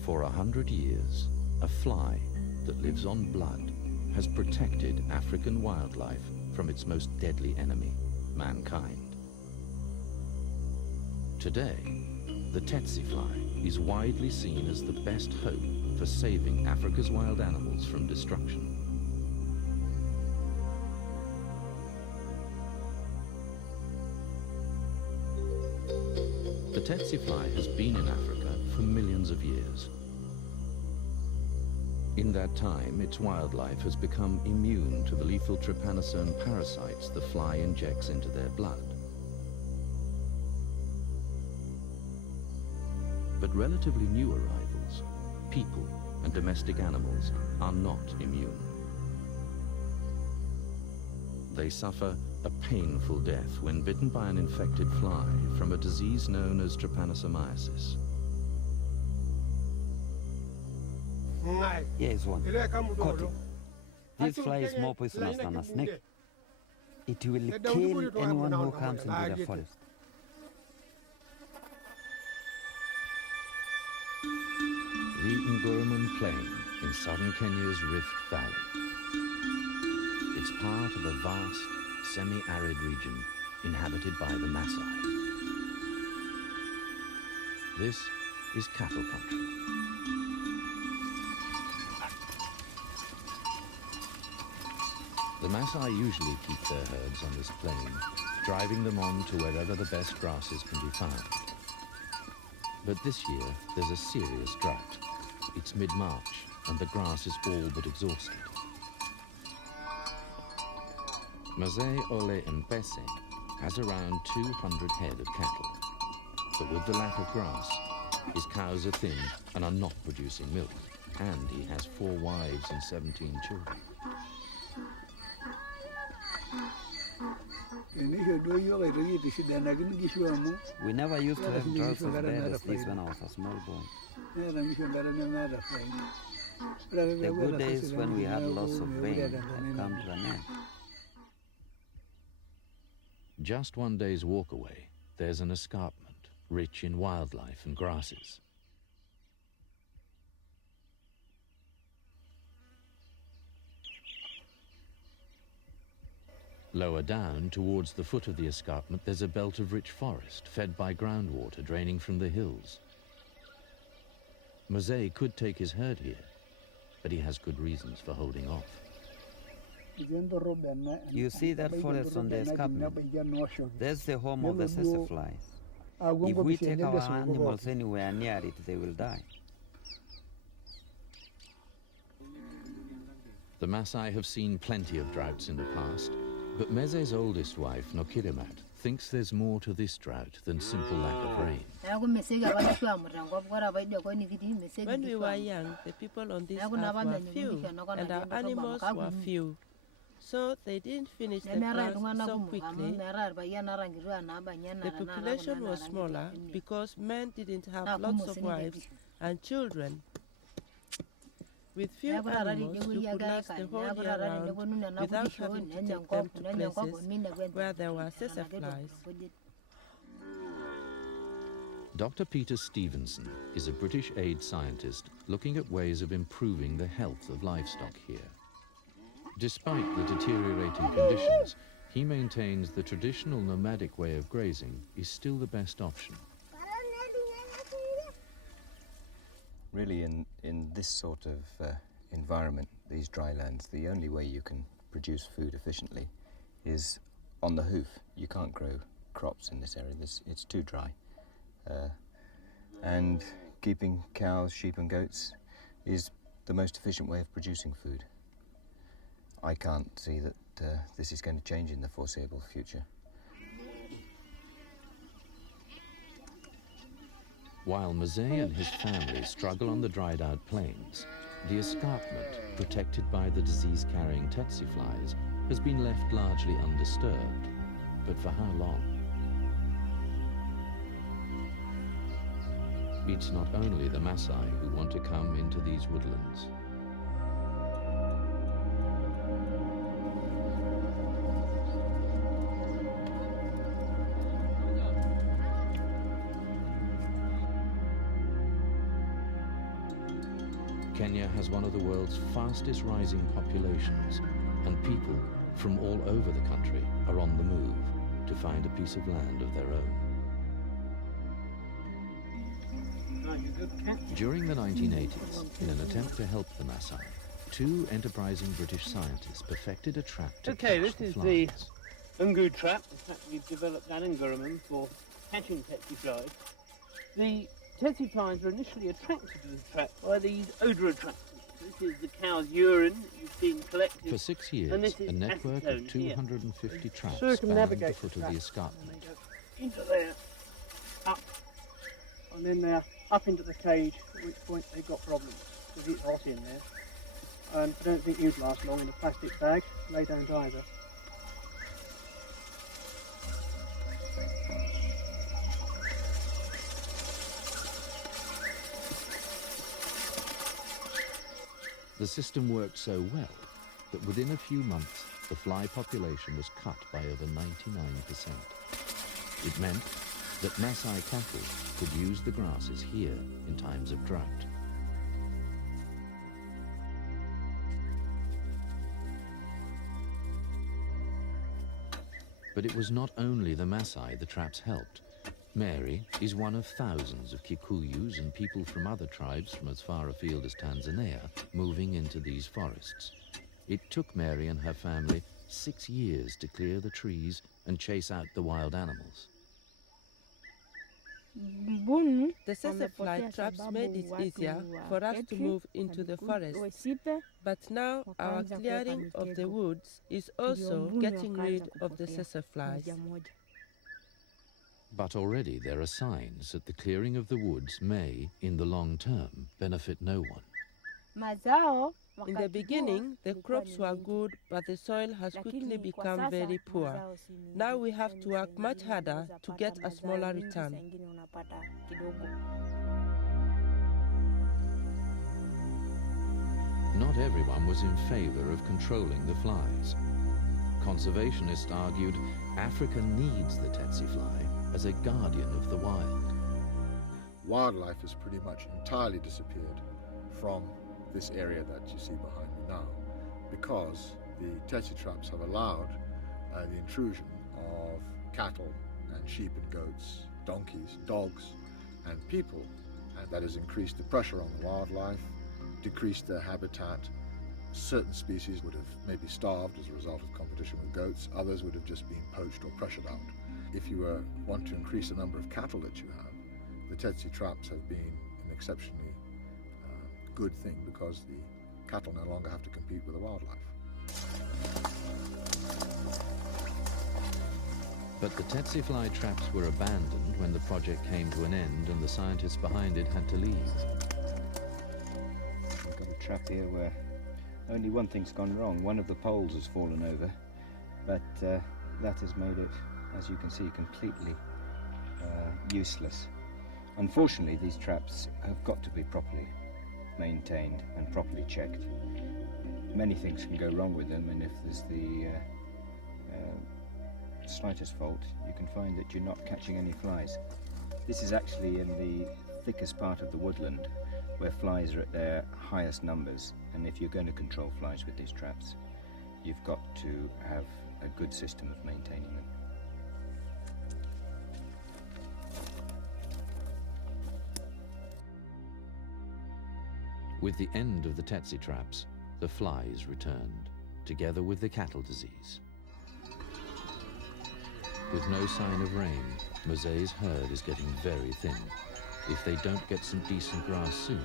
For 100 years, a fly that lives on blood has protected African wildlife from its most deadly enemy, mankind. Today, the Tsetse fly is widely seen as the best hope for saving Africa's wild animals from destruction. The Tsetse fly has been in Africa for millions of years. In that time, its wildlife has become immune to the lethal Trypanosome parasites the fly injects into their blood. But relatively new arrivals, people and domestic animals, are not immune. They suffer a painful death when bitten by an infected fly from a disease known as trypanosomiasis. Here is one. Caught it. This fly is more poisonous than a snake. It will kill anyone who comes into the forest. The Ngurman Plain in southern Kenya's Rift Valley. It's part of a vast, semi-arid region inhabited by the Maasai. This is cattle country. The Maasai usually keep their herds on this plain, driving them on to wherever the best grasses can be found. But this year, there's a serious drought. It's mid-March, and the grass is all but exhausted. Mzee Ole Mpese has around 200 head of cattle. But with the lack of grass, his cows are thin and are not producing milk. And he has 4 wives and 17 children. We never used to have droughts as bad as this when I was a small boy. The good days when we had lots of rain had come to an end. Just one day's walk away, there's an escarpment, rich in wildlife and grasses. Lower down, towards the foot of the escarpment, there's a belt of rich forest, fed by groundwater draining from the hills. Mzee could take his herd here, but he has good reasons for holding off. You see that forest on the escarpment? That's the home of the Tsetse flies. If we take our animals anywhere near it, they will die. The Maasai have seen plenty of droughts in the past, but Mzee's oldest wife, Nokirimat, thinks there's more to this drought than simple lack of rain. When we were young, the people on this earth were few, and our animals were few. So they didn't finish the grass so quickly. The population was smaller because men didn't have lots of wives and children. With few animals, you could last the whole year round without having to take them to places where there were Tsetse flies. Dr. Peter Stevenson is a British aid scientist looking at ways of improving the health of livestock here. Despite the deteriorating conditions, he maintains the traditional nomadic way of grazing is still the best option. Really, in this sort of environment, these dry lands, the only way you can produce food efficiently is on the hoof. You can't grow crops in this area. It's too dry. And keeping cows, sheep and goats is the most efficient way of producing food. I can't see that this is going to change in the foreseeable future. While Mzee and his family struggle on the dried-out plains, the escarpment, protected by the disease-carrying tsetse flies, has been left largely undisturbed. But for how long? It's not only the Maasai who want to come into these woodlands. Kenya has one of the world's fastest rising populations, and people from all over the country are on the move to find a piece of land of their own. During the 1980s, in an attempt to help the Maasai, two enterprising British scientists perfected a trap to catch the flies. This is the Ungu trap. In fact, we've developed that in Gurumum for catching tsetse flies. The tsetse flies were initially attracted to the trap by these odour attractants. This is the cow's urine that you've seen collected. For 6 years, a network of 250 traps spanned the foot of the escarpment. Into there, up, and then they're up into the cage, at which point they've got problems, because it's hot in there. And I don't think you'd last long in a plastic bag. They don't either. The system worked so well that within a few months, the fly population was cut by over 99%. It meant that Maasai cattle could use the grasses here in times of drought. But it was not only the Maasai the traps helped. Mary is one of thousands of Kikuyus and people from other tribes from as far afield as Tanzania moving into these forests. It took Mary and her family 6 years to clear the trees and chase out the wild animals. The tsetse fly traps made it easier for us to move into the forest, but now our clearing of the woods is also getting rid of the tsetse flies. But already there are signs that the clearing of the woods may, in the long term, benefit no one. In the beginning, the crops were good, but the soil has quickly become very poor. Now we have to work much harder to get a smaller return. Not everyone was in favor of controlling the flies. Conservationists argued Africa needs the tsetse fly as a guardian of the wild. Wildlife has pretty much entirely disappeared from this area that you see behind me now, because the tsetse traps have allowed the intrusion of cattle and sheep and goats, donkeys, dogs and people, and that has increased the pressure on the wildlife, decreased their habitat. Certain species would have maybe starved as a result of competition with goats, others would have just been poached or pressured out. If you want to increase the number of cattle that you have, the tsetse traps have been an exceptionally good thing, because the cattle no longer have to compete with the wildlife. But the tsetse fly traps were abandoned when the project came to an end and the scientists behind it had to leave. We've got a trap here where only one thing's gone wrong. One of the poles has fallen over, but that has made it, as you can see, completely useless. Unfortunately, these traps have got to be properly maintained and properly checked. Many things can go wrong with them, and if there's the slightest fault, you can find that you're not catching any flies. This is actually in the thickest part of the woodland, where flies are at their highest numbers, and if you're going to control flies with these traps, you've got to have a good system of maintaining them. With the end of the tsetse traps, the flies returned, together with the cattle disease. With no sign of rain, Moset's herd is getting very thin. If they don't get some decent grass soon,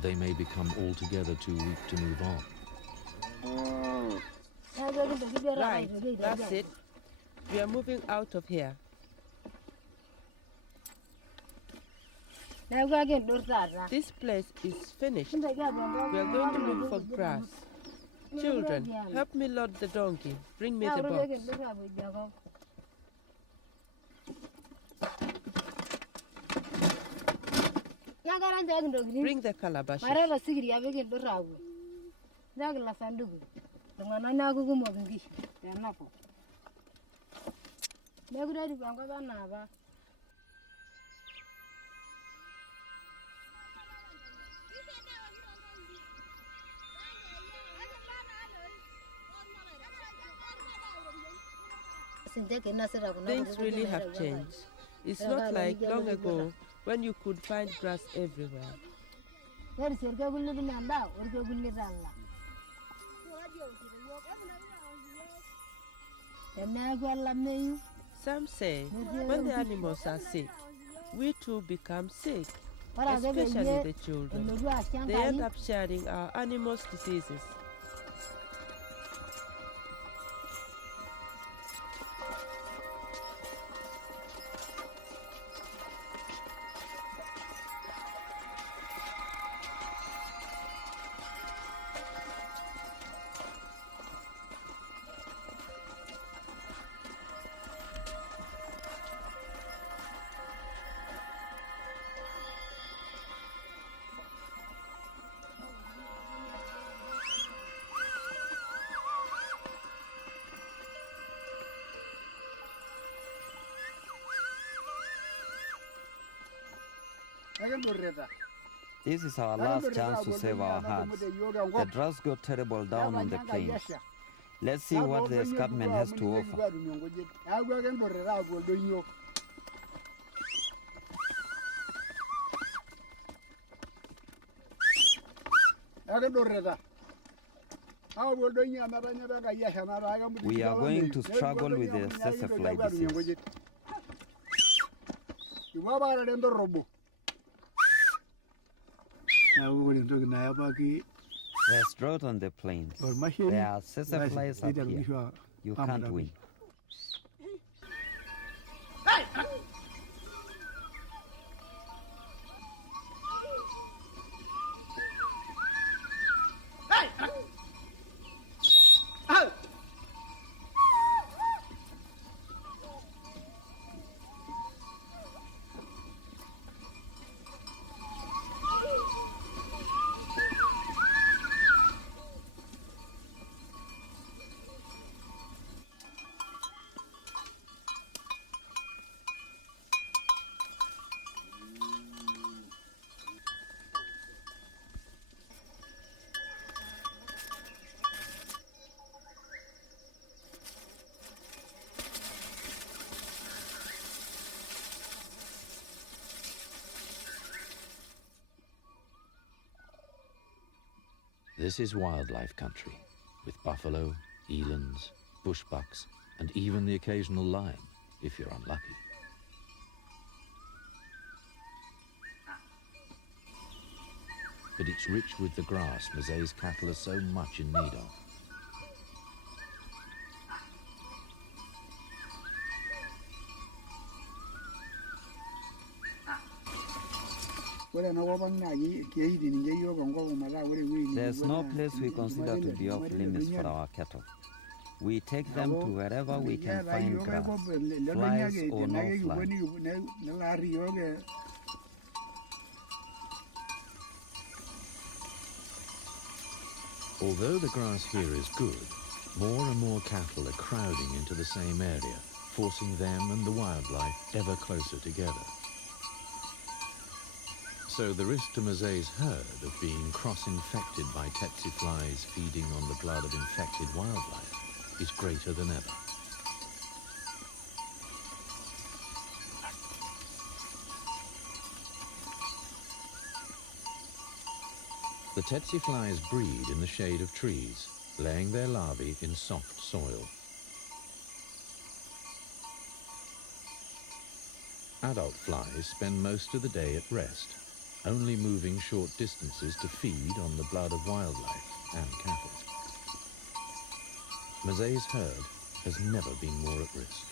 they may become altogether too weak to move on. Right, that's it. We are moving out of here. This place is finished. We are going to look for grass. Children, help me load the donkey. Bring me the box. Bring the calabashes. Things really have changed. It's not like long ago when you could find grass everywhere. Some say when the animals are sick, we too become sick, especially the children. They end up sharing our animals' diseases. This is our last chance to save our herds. The droughts got terrible down on the plains. Let's see what the escarpment has to offer. We are going to struggle with the Tsetse fly disease. There's drought on the plains. There are Tsetse flies up here. You can't win. This is wildlife country, with buffalo, elands, bushbucks, and even the occasional lion, if you're unlucky. But it's rich with the grass Maze's cattle are so much in need of. There's no place we consider to be off limits for our cattle. We take them to wherever we can find grass, flies or no flies. Although the grass here is good, more and more cattle are crowding into the same area, forcing them and the wildlife ever closer together. So the risk to Maze's herd of being cross-infected by tsetse flies feeding on the blood of infected wildlife is greater than ever. The tsetse flies breed in the shade of trees, laying their larvae in soft soil. Adult flies spend most of the day at rest, only moving short distances to feed on the blood of wildlife and cattle. Maze's herd has never been more at risk.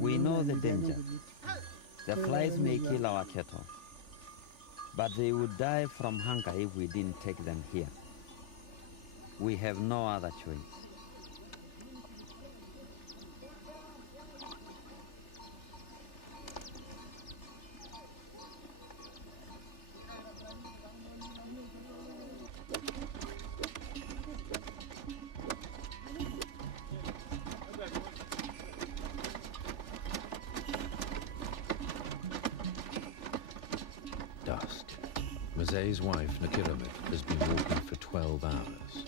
We know the danger. The flies may kill our cattle, but they would die from hunger if we didn't take them here. We have no other choice. Maze's wife, Nagana, has been walking for 12 hours.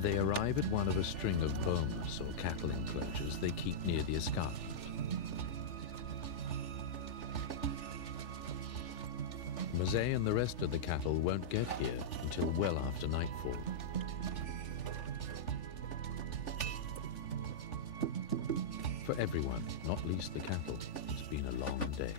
They arrive at one of a string of bomas, or cattle enclosures, they keep near the escarpment. Maze and the rest of the cattle won't get here until well after nightfall. For everyone, not least the cattle, it's been a long day.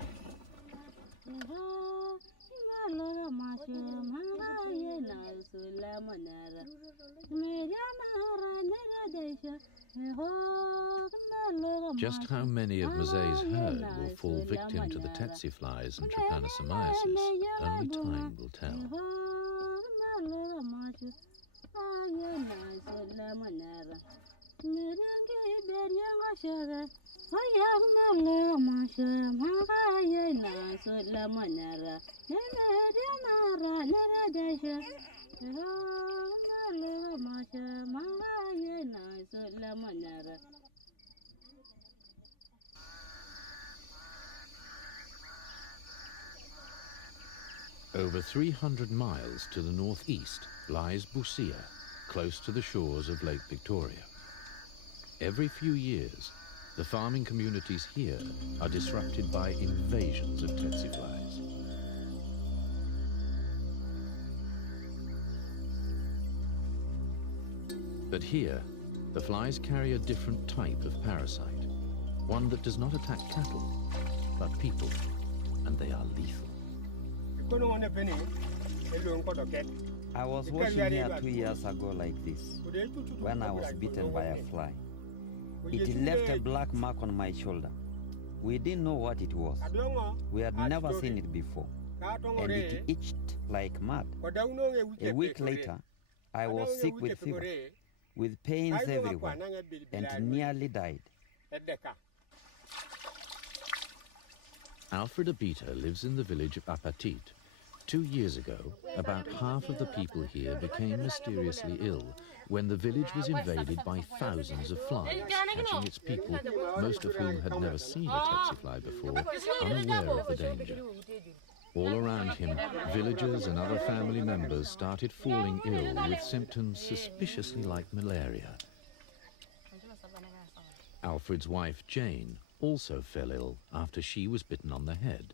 Just how many of Maze's herd will fall victim to the tsetse flies and trypanosomiasis, only time will tell. Over 300 miles to the northeast lies Busia, close to the shores of Lake Victoria. Every few years, the farming communities here are disrupted by invasions of tsetse flies. But here, the flies carry a different type of parasite, one that does not attack cattle, but people, and they are lethal. I was washing here 2 years ago like this, when I was bitten by a fly. It left a black mark on my shoulder. We didn't know what it was. We had never seen it before, and it itched like mad. A week later, I was sick with fever, with pains everywhere, and nearly died. Alfred Abita lives in the village of Apatit. 2 years ago, about half of the people here became mysteriously ill when the village was invaded by thousands of flies, catching its people, most of whom had never seen a tsetse fly before, unaware of the danger. All around him, villagers and other family members started falling ill with symptoms suspiciously like malaria. Alfred's wife, Jane, also fell ill after she was bitten on the head.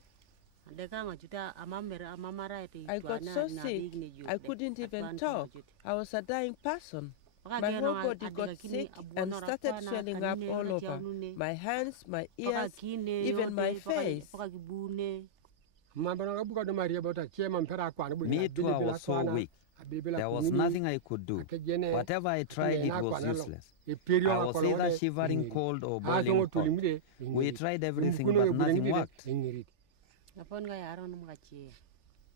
I got so sick, I couldn't even talk. I was a dying person. My whole body got sick and started swelling up all over. My hands, my ears, even my face. Me too, I was so weak. There was nothing I could do. Whatever I tried, it was useless. I was either shivering cold or boiling hot. We tried everything, but nothing worked.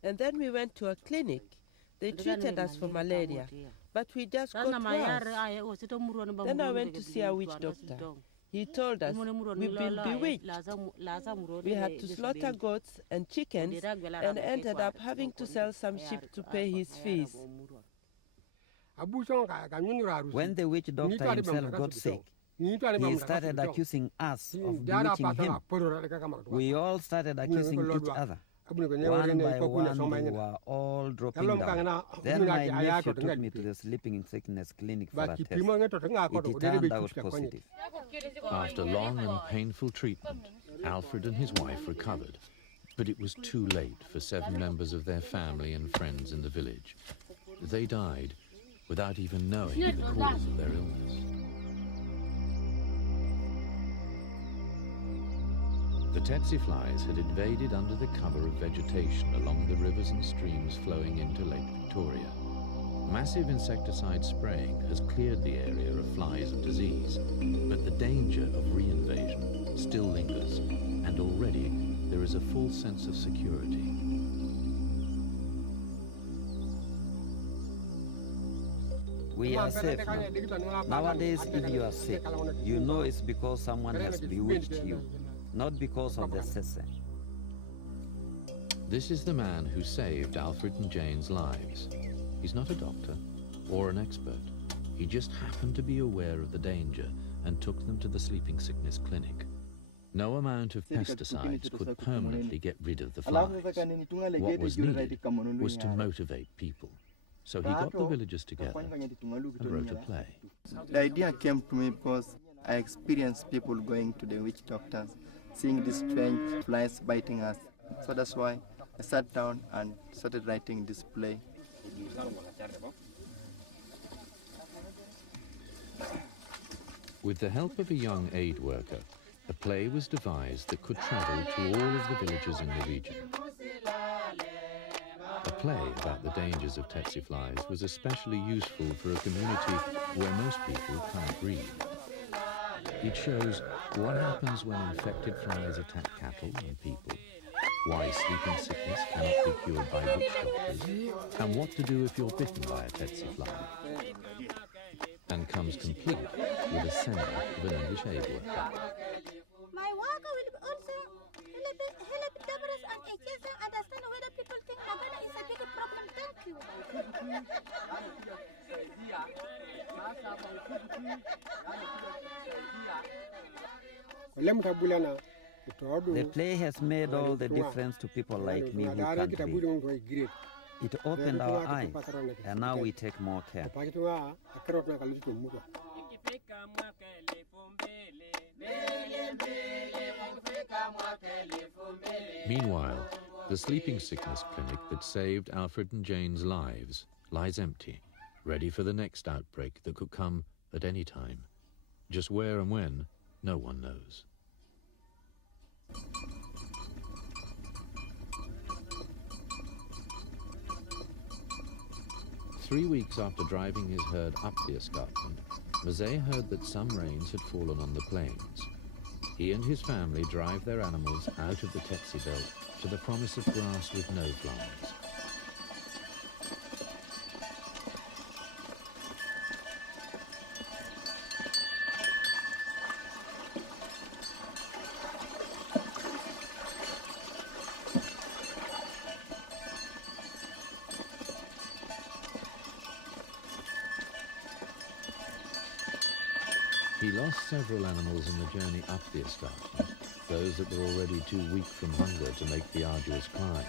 And then we went to a clinic. They treated us for malaria, but we just got worse. Then I went to see a witch doctor. He told us we've been bewitched. We had to slaughter goats and chickens and ended up having to sell some sheep to pay his fees. When the witch doctor himself got sick, he started accusing us of bewitching him. We all started accusing each other. One by one, we were all dropping down. Then my nephew took me to the sleeping sickness clinic for a test. It turned out positive. After long and painful treatment, Alfred and his wife recovered, but it was too late for 7 members of their family and friends in the village. They died without even knowing the cause of their illness. The tsetse flies had invaded under the cover of vegetation along the rivers and streams flowing into Lake Victoria. Massive insecticide spraying has cleared the area of flies and disease, but the danger of reinvasion still lingers, and already there is a false sense of security. We are safe now. Nowadays, if you are sick, you know it's because someone has bewitched you, not because of the Tsetse. This is the man who saved Alfred and Jane's lives. He's not a doctor or an expert. He just happened to be aware of the danger and took them to the sleeping sickness clinic. No amount of pesticides could permanently get rid of the flies. What was needed was to motivate people. So he got the villagers together and wrote a play. The idea came to me because I experienced people going to the witch doctors, seeing these strange flies biting us. So that's why I sat down and started writing this play. With the help of a young aid worker, a play was devised that could travel to all of the villages in the region. A play about the dangers of tsetse flies was especially useful for a community where most people can't read. It shows what happens when infected flies attack cattle and people, why sleeping sickness cannot be cured by witch doctors, and what to do if you're bitten by a tsetse fly. And comes complete with a sender of an English aid worker. My work will also help Deborahs and Tsetse understand whether people think Nagana is a big problem. Thank you. The play has made all the difference to people like me who can't read. It opened our eyes, and now we take more care. Meanwhile, the sleeping sickness clinic that saved Alfred and Jane's lives lies empty, ready for the next outbreak that could come at any time. Just where and when, no one knows. Three weeks after driving his herd up the escarpment, Mazet heard that some rains had fallen on the plains. He and his family drive their animals out of the Tsetse belt to the promise of grass with no flies. He lost several animals in the journey up the escarpment, those that were already too weak from hunger to make the arduous climb.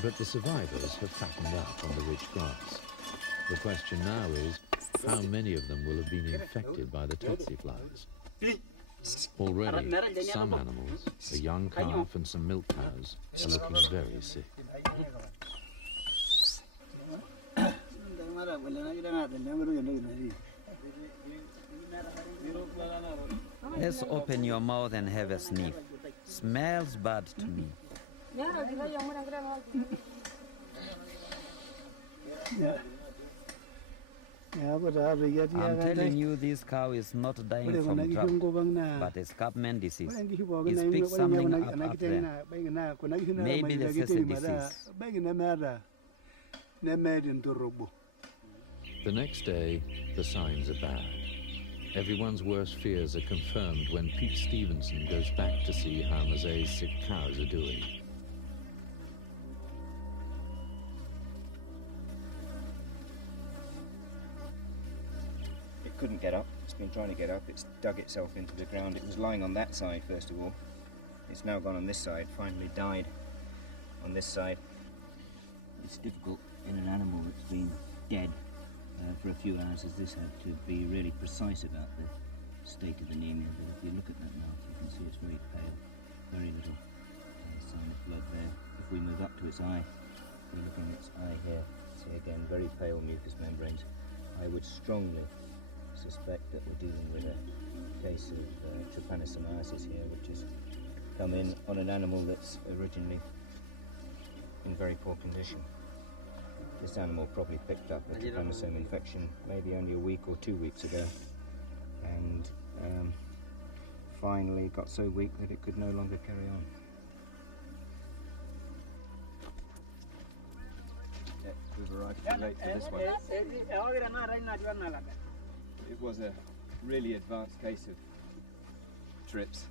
But the survivors have fattened up on the rich grass. The question now is, how many of them will have been infected by the tsetse flies? Already, some animals, a young calf and some milk cows, are looking very sick. Let's open your mouth and have a sniff. Smells bad to me. I'm telling you, this cow is not dying from drought, but escarpment disease. It speaks something up there. Maybe the Tsetse disease. The next day, the signs are bad. Everyone's worst fears are confirmed when Pete Stevenson goes back to see how Mazet's sick cows are doing. It couldn't get up. It's been trying to get up. It's dug itself into the ground. It was lying on that side, first of all. It's now gone on this side, finally died on this side. It's difficult in an animal that's been dead for a few hours as this had to be really precise about the state of anemia. But if you look at that mouth, you can see it's very pale, very little sign of blood there. If we move up to its eye, we're looking at its eye here. See again, very pale mucous membranes. I would strongly suspect that we're dealing with a case of trypanosomiasis here, which has come in on an animal that's originally in very poor condition. This animal probably picked up a trypanosome infection maybe only a week or 2 weeks ago, and finally got so weak that it could no longer carry on. Yeah, we've arrived too late for this one. It was a really advanced case of trips.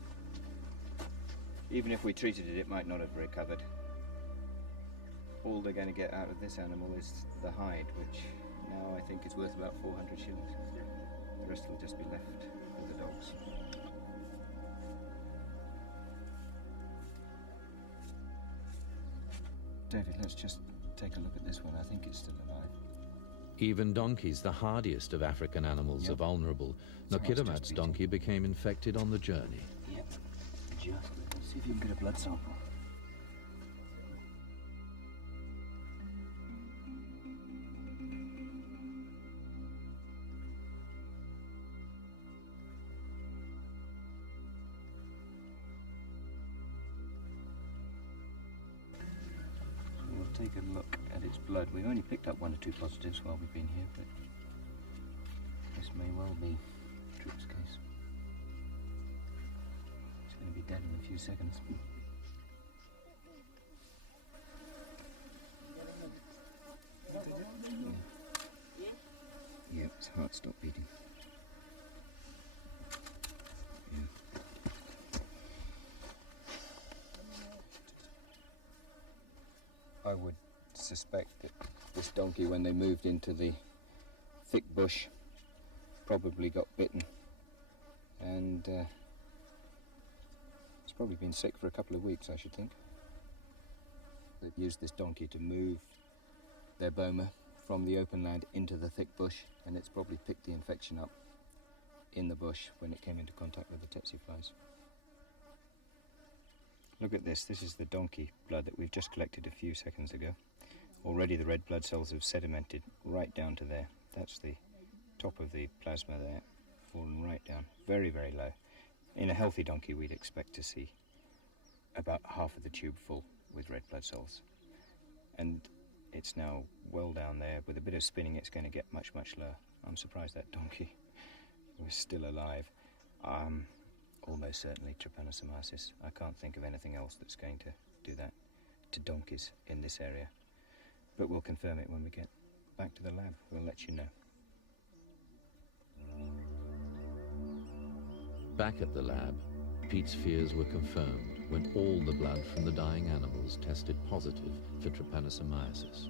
Even if we treated it, it might not have recovered. All they're going to get out of this animal is the hide, which now I think it's worth about 400 shillings. The rest will just be left with the dogs. David, let's just take a look at this one. I think it's still alive. Even donkeys, the hardiest of African animals, are vulnerable. Nokidamat's donkey became infected on the journey. Yep. Just let's see if you can get a blood sample. Take a look at its blood. We've only picked up 1 or 2 positives while we've been here, but this may well be Tripp's case. It's going to be dead in a few seconds. Yeah, its heart stopped beating. Yeah. I would suspect that this donkey, when they moved into the thick bush, probably got bitten, and it's probably been sick for a couple of weeks, I should think. They've used this donkey to move their boma from the open land into the thick bush, and it's probably picked the infection up in the bush when it came into contact with the tsetse flies. Look at this. This is the donkey blood that we've just collected a few seconds ago. Already the red blood cells have sedimented right down to there. That's the top of the plasma there, fallen right down. Very, very low. In a healthy donkey, we'd expect to see about half of the tube full with red blood cells. And it's now well down there. With a bit of spinning, it's going to get much, much lower. I'm surprised that donkey was still alive. Almost certainly trypanosomiasis. I can't think of anything else that's going to do that to donkeys in this area. But we'll confirm it when we get back to the lab. We'll let you know. Back at the lab, Pete's fears were confirmed when all the blood from the dying animals tested positive for trypanosomiasis.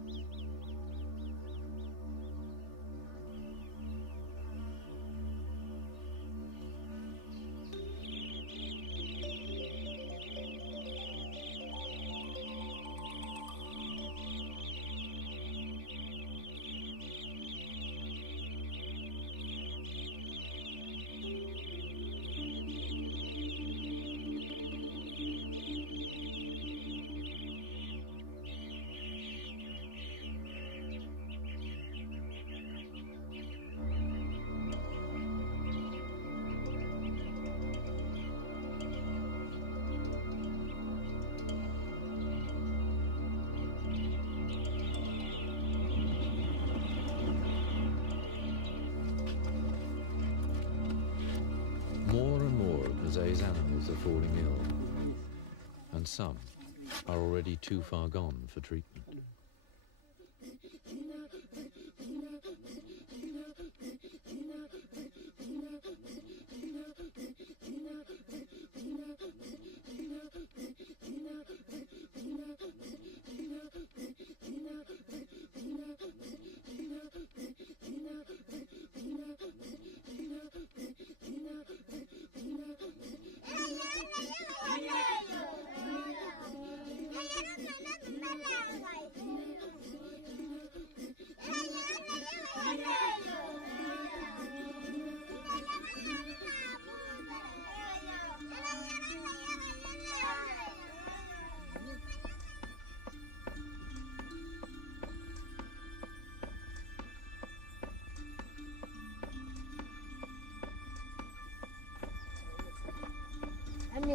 More and more of Jose's animals are falling ill, and some are already too far gone for treatment.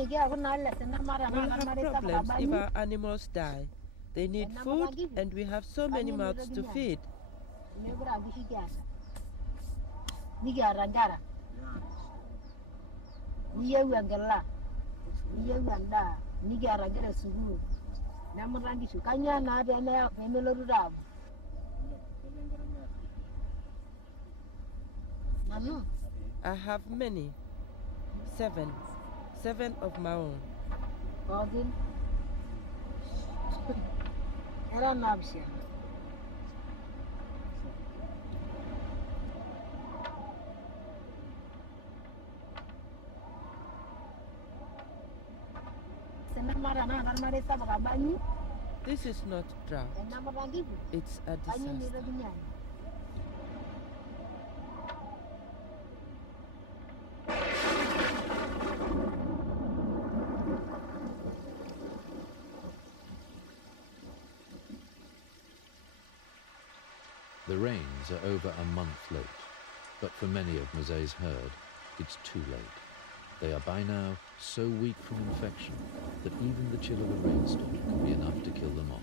We have problems if our animals die. They need food, and we have so many mouths to feed. I have many. 7 of my own. This is not drought, it's a disaster. The rains are over a month late, but for many of Maze's herd, it's too late. They are by now so weak from infection that even the chill of a rainstorm can be enough to kill them off.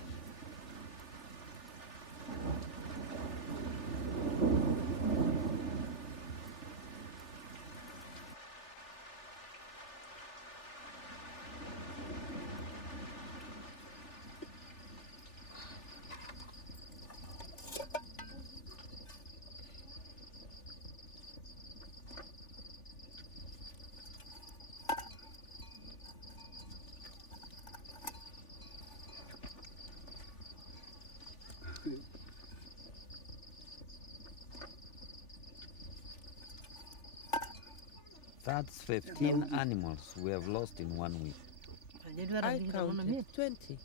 That's 15 animals we have lost in 1 week. I counted 20.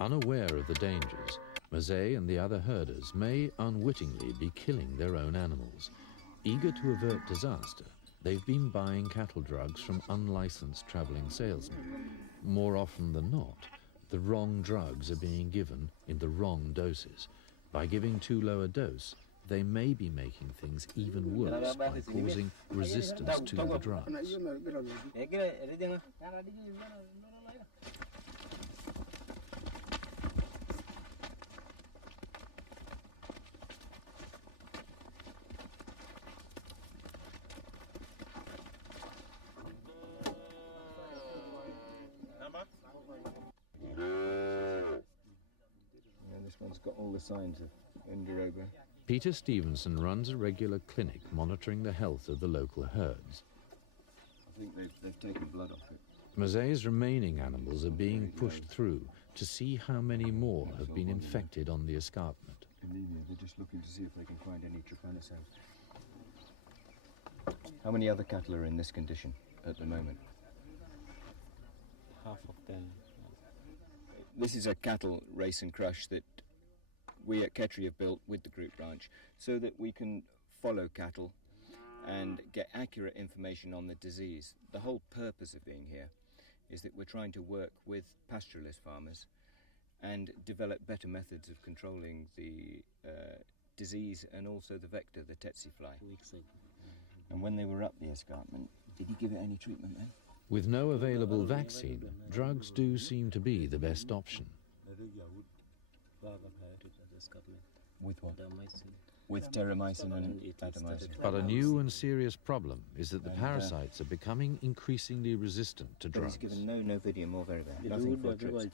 Unaware of the dangers, Maze and the other herders may unwittingly be killing their own animals. Eager to avert disaster, they've been buying cattle drugs from unlicensed traveling salesmen. More often than not, the wrong drugs are being given in the wrong doses. By giving too low a dose, they may be making things even worse by causing resistance to the drugs. This one's got all the signs of Ndorobo. Peter Stevenson runs a regular clinic monitoring the health of the local herds. I think they've taken blood off it. Maze's remaining animals are being pushed through to see how many more have been infected on the escarpment. Anemia, they're just looking to see if they can find any Trypanosome. How many other cattle are in this condition at the moment? Half of them. This is a cattle race and crush that we at Ketri have built with the group ranch so that we can follow cattle and get accurate information on the disease. The whole purpose of being here is that we're trying to work with pastoralist farmers and develop better methods of controlling the disease and also the vector, the Tsetse fly. And when they were up the escarpment, did you give it any treatment then? With no available vaccine, drugs do seem to be the best option. With what? With terramycin and atomycin. But a new and serious problem is that the parasites are becoming increasingly resistant to But drugs. he's given no Vidium or Verivan, nothing for trips.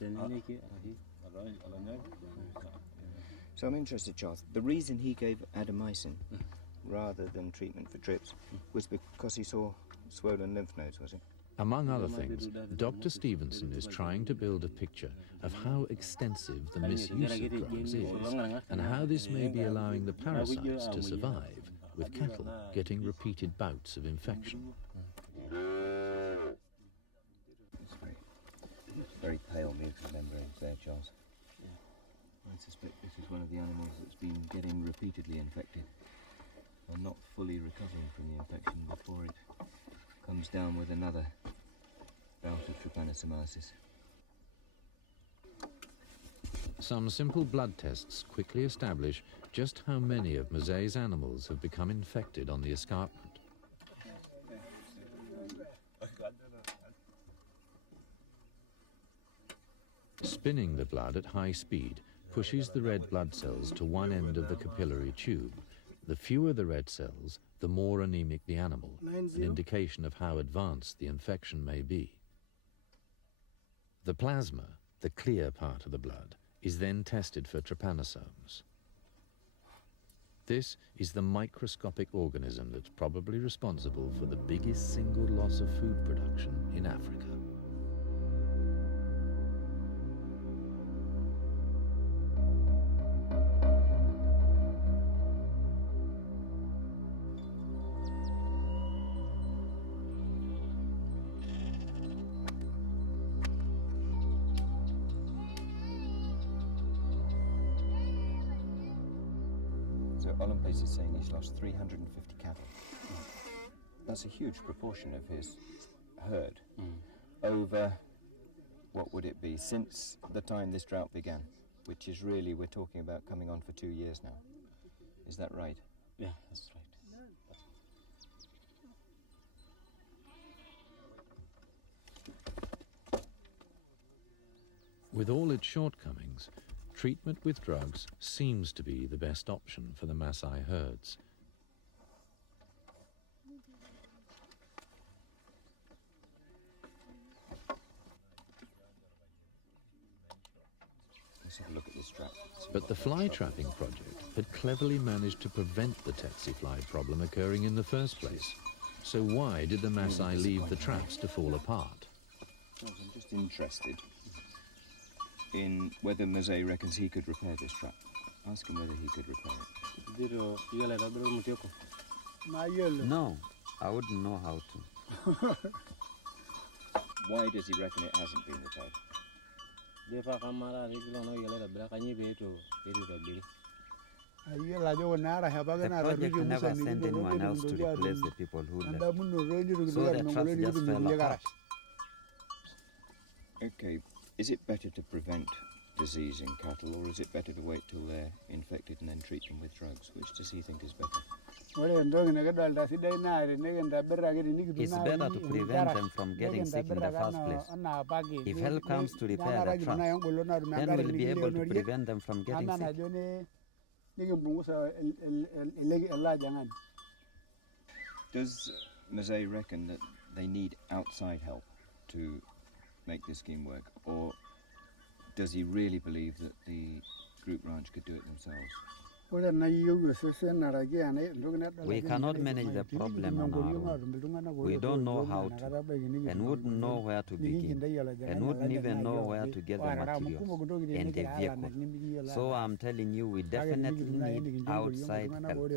So I'm interested, Charles, the reason he gave atomycin rather than treatment for trips was because he saw swollen lymph nodes, was it? Among other things, Dr. Stevenson is trying to build a picture of how extensive the misuse of drugs is and how this may be allowing the parasites to survive, with cattle getting repeated bouts of infection. It's very pale mucous membranes there, Charles. I suspect this is one of the animals that's been getting repeatedly infected and not fully recovering from the infection before it comes down with another bout of trypanosomiasis. Some simple blood tests quickly establish just how many of Maze's animals have become infected on the escarpment. Spinning the blood at high speed pushes the red blood cells to one end of the capillary tube. The fewer the red cells, the more anemic the animal, an indication of how advanced the infection may be. The plasma, the clear part of the blood, is then tested for trypanosomes. This is the microscopic organism that's probably responsible for the biggest single loss of food production in Africa. Olympus is saying he's lost 350 cattle. That's a huge proportion of his herd over, what would it be, since the time this drought began, which is really, we're talking about coming on for 2 years now. Is that right? Yeah, that's right. With all its shortcomings, treatment with drugs seems to be the best option for the Maasai herds. Let's have a look at this trap. But the fly trapping project had cleverly managed to prevent the tsetse fly problem occurring in the first place. So why did the Maasai leave the traps to fall apart? I'm just interested in whether Mzee reckons he could repair this trap. Ask him whether he could repair it. No, I wouldn't know how to. Why does he reckon it hasn't been repaired? The project never sent anyone else to replace the people who left. So the traps just fell apart. Okay, is it better to prevent disease in cattle, or is it better to wait till they're infected and then treat them with drugs? Which does he think is better? It's better to prevent them from getting sick in the first place. If help comes to repair the traps, then we'll be able to prevent them from getting sick. Does Mzee reckon that they need outside help to make this scheme work, or does he really believe that the group ranch could do it themselves? We cannot manage the problem on our own. We don't know how to, and wouldn't know where to begin, and wouldn't even know where to get the materials and the vehicle. So I'm telling you, we definitely need outside help.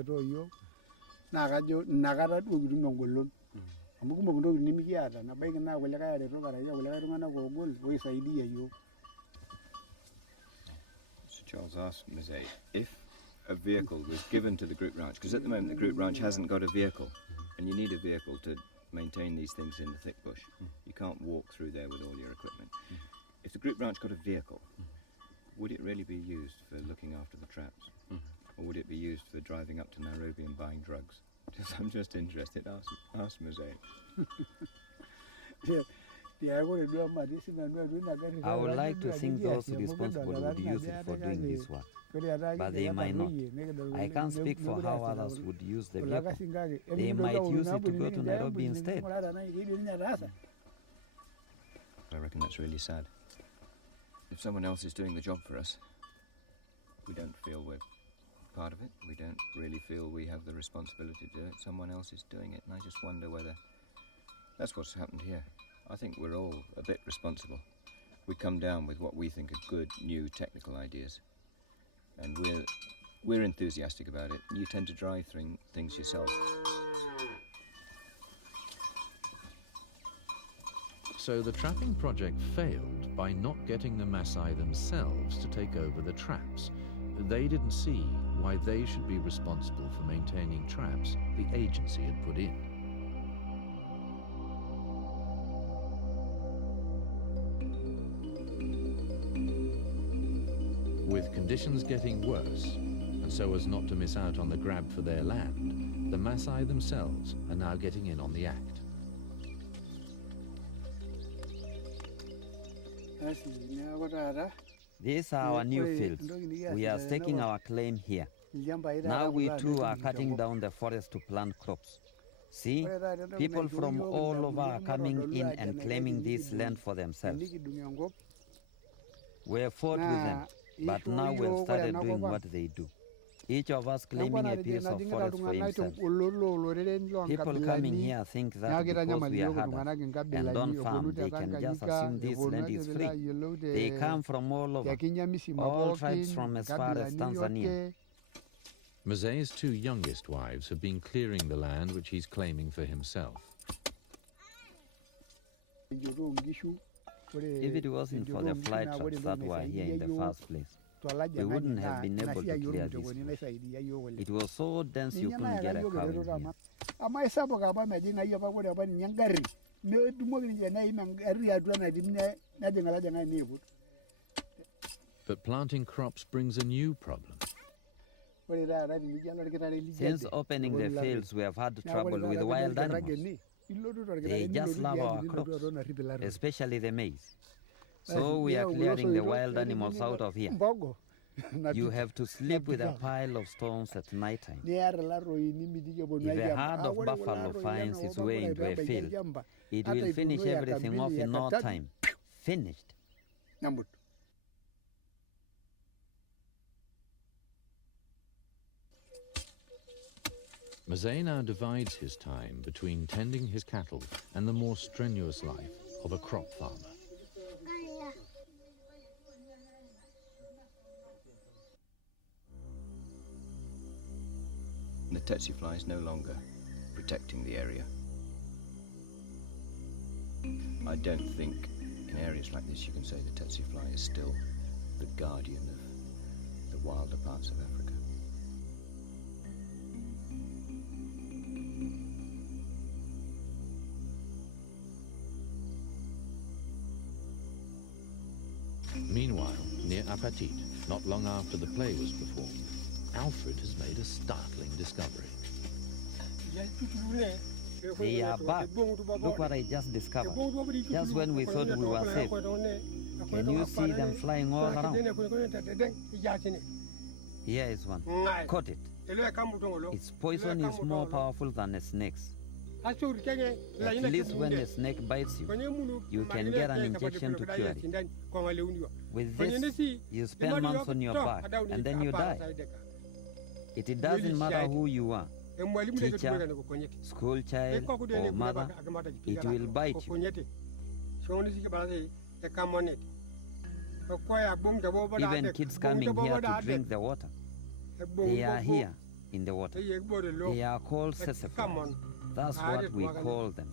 Charles asked Mzee if a vehicle was given to the group ranch, because at the moment the group ranch hasn't got a vehicle, and you need a vehicle to maintain these things in the thick bush. You can't walk through there with all your equipment. If the group ranch got a vehicle, would it really be used for looking after the traps? Or would it be used for driving up to Nairobi and buying drugs? I'm just interested. Ask Mzee. I would like to think those responsible would use it for doing this work, but they might not. I can't speak for how others would use the vehicle. They might use it to go to Nairobi instead. I reckon that's really sad. If someone else is doing the job for us, we don't feel we're part of it. We don't really feel we have the responsibility to do it. Someone else is doing it, and I just wonder whether that's what's happened here. I think we're all a bit responsible. We come down with what we think are good, new technical ideas, and we're enthusiastic about it. You tend to drive things yourself. So the trapping project failed by not getting the Maasai themselves to take over the traps. They didn't see why they should be responsible for maintaining traps the agency had put in. With conditions getting worse, and so as not to miss out on the grab for their land, the Maasai themselves are now getting in on the act. These are our new fields. We are staking our claim here. Now we too are cutting down the forest to plant crops. See, people from all over are coming in and claiming this land for themselves. We fought with them, but now we've started doing what they do. Each of us claiming a piece of forest for himself. People coming here think that because we are herders and don't farm, they can just assume this land is free. They come from all over, all tribes from as far as Tanzania. Mzee's two youngest wives have been clearing the land which he's claiming for himself. If it wasn't for the fly traps that were here in the first place, we wouldn't have been able to clear this bush. It was so dense you couldn't get a cow in here. But planting crops brings a new problem. Since opening the fields, we have had trouble with wild animals. They just love our crops, especially the maize. So we are clearing the wild animals out of here. You have to sleep with a pile of stones at night time. If a herd of buffalo finds its way into a field, it will finish everything off in no time. Finished. Mazay now divides his time between tending his cattle and the more strenuous life of a crop farmer. The tsetse fly is no longer protecting the area. I don't think in areas like this you can say the tsetse fly is still the guardian of the wilder parts of Africa. Meanwhile, near Apatit, not long after the play was performed, Alfred has made a startling discovery. They are back. Look what I just discovered. Just when we thought we were safe. Can you see them flying all around? Here is one. Caught it. Its poison is more powerful than a snake's. At least when a snake bites you, you can get an injection to cure it. With this, you spend months on your back and then you die. It doesn't matter who you are, teacher, school child, or mother, it will bite you. Even kids coming here to drink the water, they are here in the water. They are called Tsetse flies. That's what we call them.